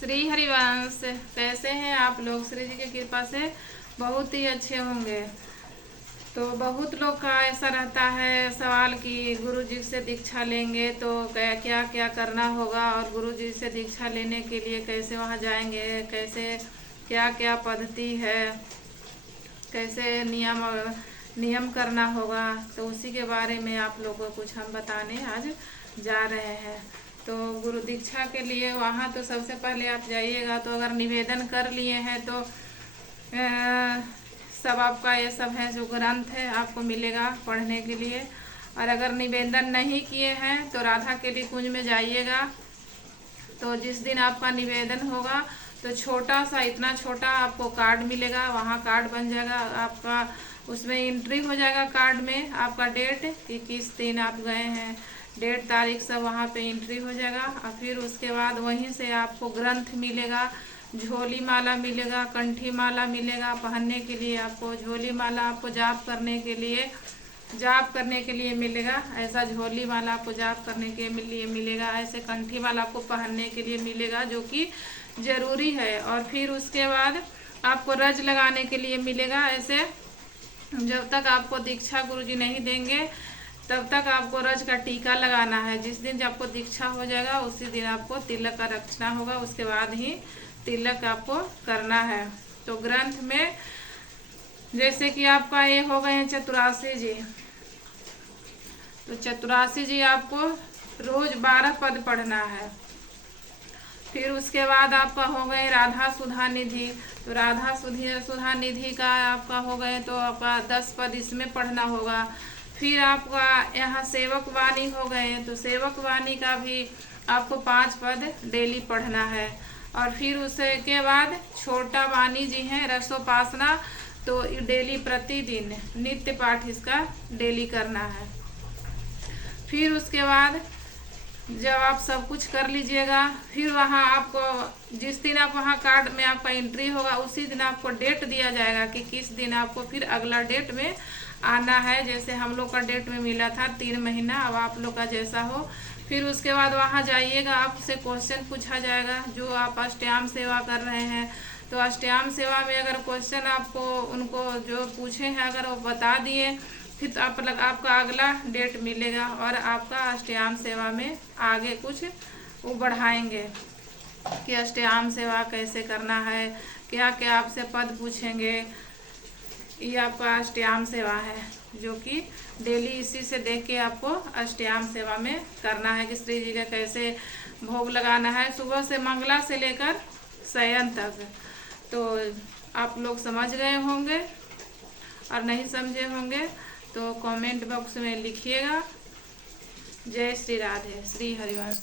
श्री हरिवंश। कैसे हैं आप लोग? श्री जी की कृपा से बहुत ही अच्छे होंगे। तो बहुत लोग का ऐसा रहता है सवाल कि गुरु जी से दीक्षा लेंगे तो क्या क्या क्या करना होगा, और गुरु जी से दीक्षा लेने के लिए कैसे वहाँ जाएंगे, कैसे क्या क्या पद्धति है, कैसे नियम करना होगा। तो उसी के बारे में आप लोगों को कुछ हम बताने आज जा रहे हैं। तो गुरु दीक्षा के लिए वहाँ तो सबसे पहले आप जाइएगा, तो अगर निवेदन कर लिए हैं तो सब आपका ये सब है जो ग्रंथ है आपको मिलेगा पढ़ने के लिए। और अगर निवेदन नहीं किए हैं तो राधा के लिए कुंज में जाइएगा। तो जिस दिन आपका निवेदन होगा तो छोटा सा, इतना छोटा आपको कार्ड मिलेगा, वहाँ कार्ड बन जाएगा आपका, उसमें एंट्री हो जाएगा कार्ड में आपका डेट कि किस दिन आप गए हैं, डेट तारीख सब वहाँ पे एंट्री हो जाएगा। और फिर उसके बाद वहीं से आपको ग्रंथ मिलेगा, झोली माला मिलेगा, कंठी माला मिलेगा पहनने के लिए। आपको झोली माला आपको जाप करने के लिए मिलेगा, ऐसा झोली माला आपको जाप करने के लिए मिलेगा, ऐसे कंठी माला आपको पहनने के लिए मिलेगा जो कि ज़रूरी है। और फिर उसके बाद आपको रज लगाने के लिए मिलेगा। ऐसे जब तक आपको दीक्षा गुरुजी नहीं देंगे तब तक आपको रज का टीका लगाना है। जिस दिन जब आपको दीक्षा हो जाएगा उसी दिन आपको तिलक का रखना होगा, उसके बाद ही तिलक आपको करना है। तो ग्रंथ में जैसे कि आपका ये हो गए हैं चतुरासी जी, तो चतुरासी जी आपको रोज 12 पद पढ़ना है। फिर उसके बाद आपका हो गए राधा सुधा निधि, तो राधा सुधा निधि का आपका हो गए तो आपका 10 पद इसमें पढ़ना होगा। फिर आपका यहाँ सेवक वाणी हो गए, तो सेवक वाणी का भी आपको 5 पद डेली पढ़ना है। और फिर उसके बाद छोटा वाणी जी हैं रसोपासना, तो डेली प्रतिदिन नित्य पाठ इसका डेली करना है। फिर उसके बाद जब आप सब कुछ कर लीजिएगा, फिर वहाँ आपको जिस दिन आप वहाँ कार्ड में आपका एंट्री होगा उसी दिन आपको डेट दिया जाएगा कि किस दिन आपको फिर अगला डेट में आना है। जैसे हम लोग का डेट में मिला था 3 महीना, अब आप लोग का जैसा हो। फिर उसके बाद वहाँ जाइएगा, आपसे क्वेश्चन पूछा जाएगा जो आप अष्टयाम सेवा कर रहे हैं। तो अष्टयाम सेवा में अगर क्वेश्चन आपको उनको जो पूछे हैं अगर वो बता दिए, फिर तो आपका अगला डेट मिलेगा और आपका अष्टयाम सेवा में आगे कुछ वो बढ़ाएंगे कि अष्टयाम सेवा कैसे करना है, क्या क्या आपसे पद पूछेंगे। ये आपका अष्टयाम सेवा है जो कि डेली इसी से देख के आपको अष्टयाम सेवा में करना है कि श्री जी का कैसे भोग लगाना है सुबह से मंगला से लेकर शयन तक। तो आप लोग समझ गए होंगे, और नहीं समझे होंगे तो कमेंट बॉक्स में लिखिएगा। जय श्री राधे, श्री हरिवंश।